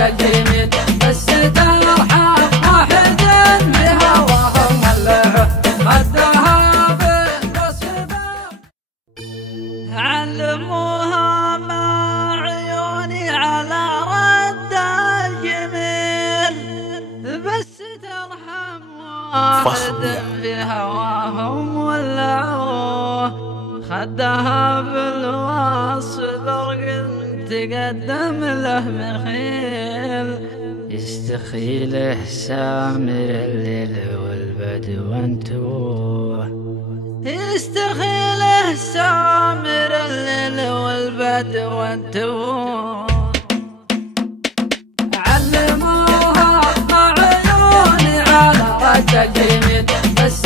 الجديد بس ترحم واحد بهواهم اللي خدها بالنصب. علموها مع عيوني على رد الجميل بس ترحم واحد بهواهم ولعوه خدها بالوصف برق تقدم له بخيل يستخيله سامر الليل والبدو انتوه يستخيله سامر الليل والبدو انتوه. علموها مع عيوني على رد الجميل بس